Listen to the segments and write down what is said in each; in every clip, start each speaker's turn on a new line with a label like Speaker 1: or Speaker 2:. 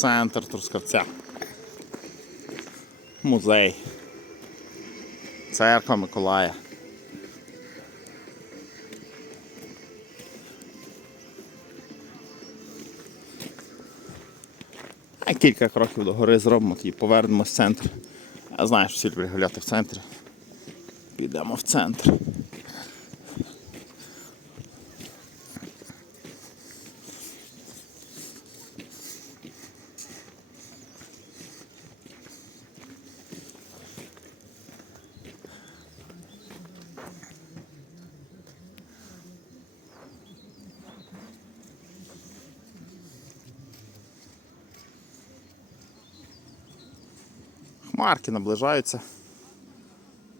Speaker 1: центр Трускавця. Музей. Церква Миколая. А кілька кроків до гори зробимо і повернемось в центр. Я знаю, що всі люблять гуляти в центрі. Підемо в центр. Хмарки наближаються.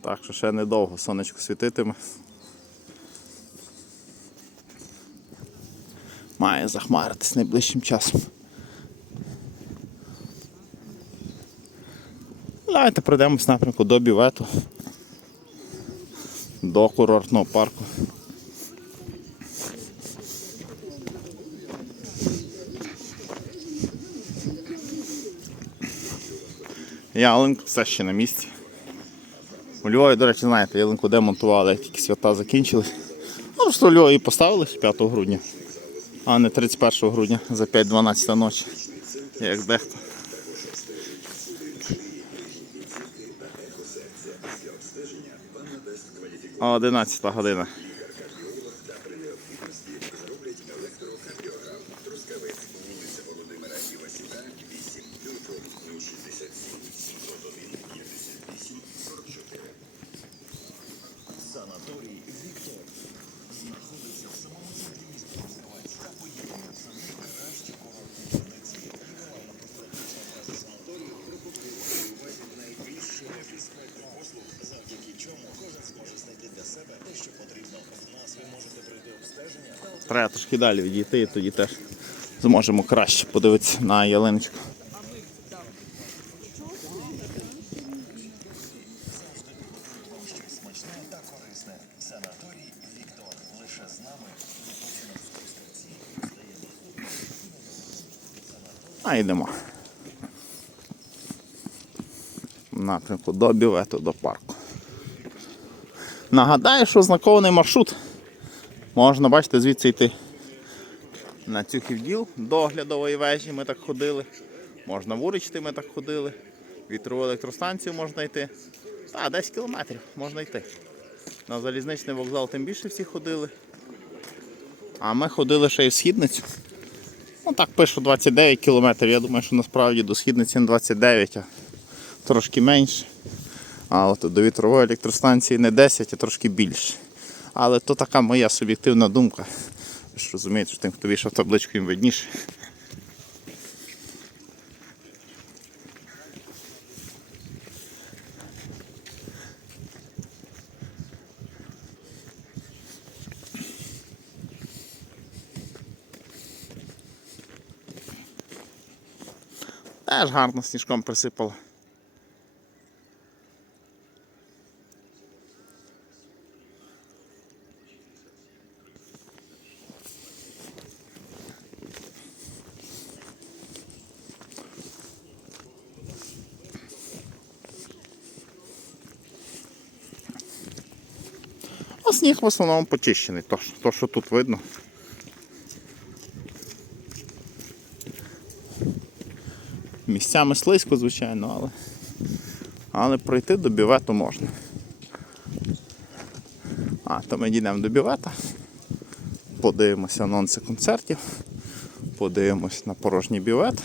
Speaker 1: Так що ще недовго сонечко світитиме. Має захмаритись найближчим часом. Давайте пройдемось напрямку до бювету. До курортного парку. Ялинка все ще на місці. У Львові, до речі, знаєте, ялинку демонтували, як тільки свята закінчились. Ну, просто у Львові поставили 5 грудня, а не 31 грудня за 5-12 ночі, як дехто. А 11 година. Треба трошки далі відійти і тоді теж зможемо краще подивитися на ялиночку. А йдемо. Напрямку до бювету, до парку. Нагадаю, що знакований маршрут. Можна, бачите, звідси йти на Цюхівділ до оглядової вежі ми так ходили. Можна в Уричти ми так ходили. Вітрову електростанцію можна йти. А, 10 кілометрів можна йти. На залізничний вокзал тим більше всі ходили. А ми ходили ще й в східницю. Ну так пишу 29 кілометрів. Я думаю, що насправді до східниці не 29, а трошки менше. А от до вітрової електростанції не 10, а трошки більше. Але то така моя суб'єктивна думка. Ви ж розумієте, що тим, хто вийшов табличку, їм видніше. Теж гарно сніжком присипало. А сніг в основному почищений, то, то що тут видно. Місцями слизько, звичайно, але, але пройти до бювету можна. А, то ми дійдемо до бювета, подивимося анонси концертів, подивимось на порожній бювет.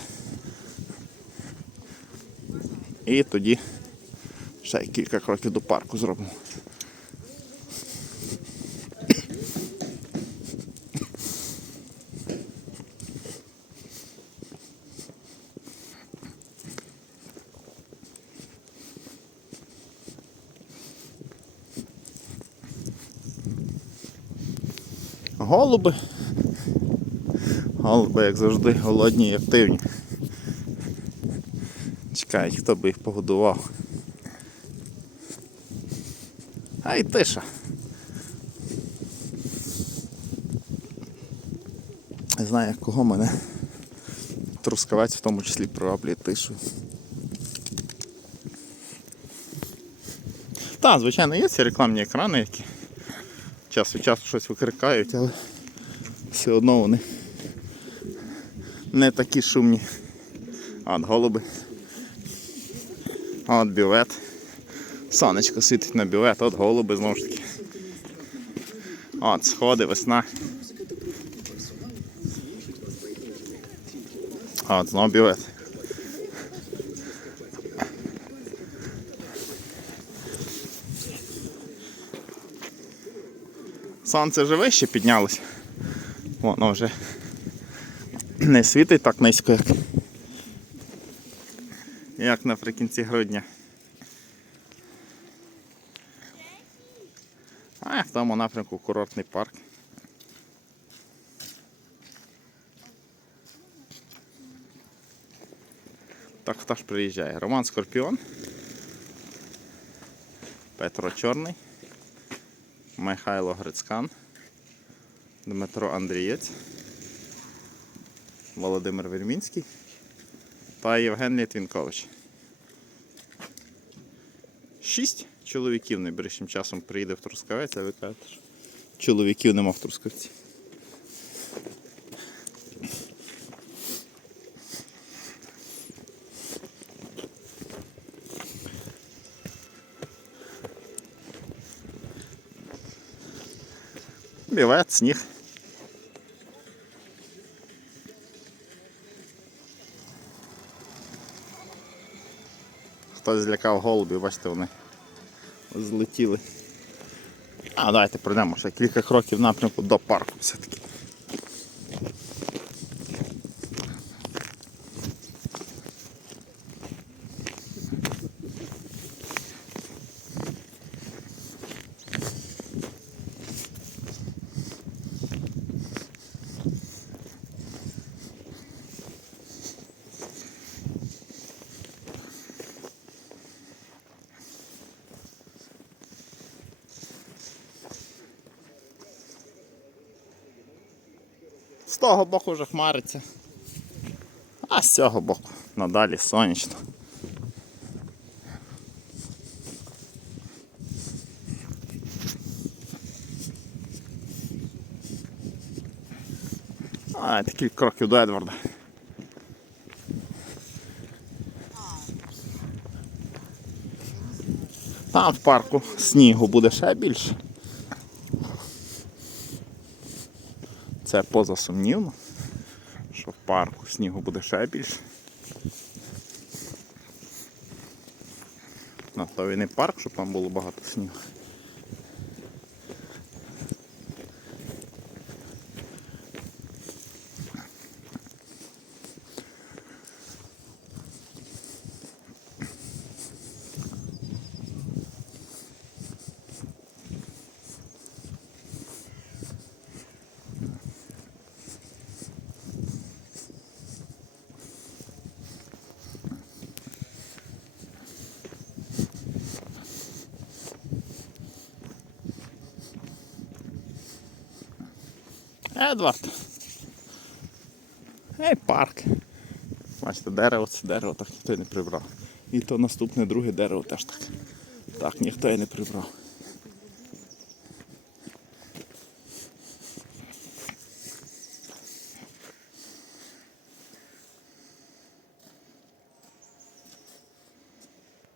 Speaker 1: І тоді ще кілька кроків до парку зробимо. Голуби. Голуби, як завжди, голодні і активні. Чекають, хто би їх погодував. А й тиша. Не знаю, кого мене трускавець в тому числі приваблює тишою. Так, звичайно, є ці рекламні екрани, які час від часу щось викрикають, але все одно вони не такі шумні. От голуби. От бювет. Сонечко світить на бювет, от голуби знову ж таки. От сходи, весна. От знову бювет. Сонце вже вище піднялося. Воно вже не світить так низько, як, як наприкінці грудня. А в тому напрямку курортний парк. Так хто ж приїжджає? Роман Скорпіон, Петро Чорний, Михайло Грицькан, Дмитро Андрієць, Володимир Вельмінський та Євген Літвінкович. Шість чоловіків найближчим часом приїде в Трускавець, а ви кажете, що чоловіків нема в Трускавці. Білет, сніг. Хтось злякав голубів, бачите, вони злетіли. А, давайте пройдемо ще кілька кроків напрямку до парку все-таки. З того боку вже хмариться. А з цього боку надалі сонячно. А, такі кроків до Едварда. Там в парку снігу буде ще більше. Це позасумнівно, що в парку снігу буде ще більше. Ну, то він і парк, щоб там було багато снігу. Едвард. Ей, парк. Бачите, дерево це дерево так ніхто й не прибрав. І то наступне друге дерево теж так. Так, ніхто й не прибрав.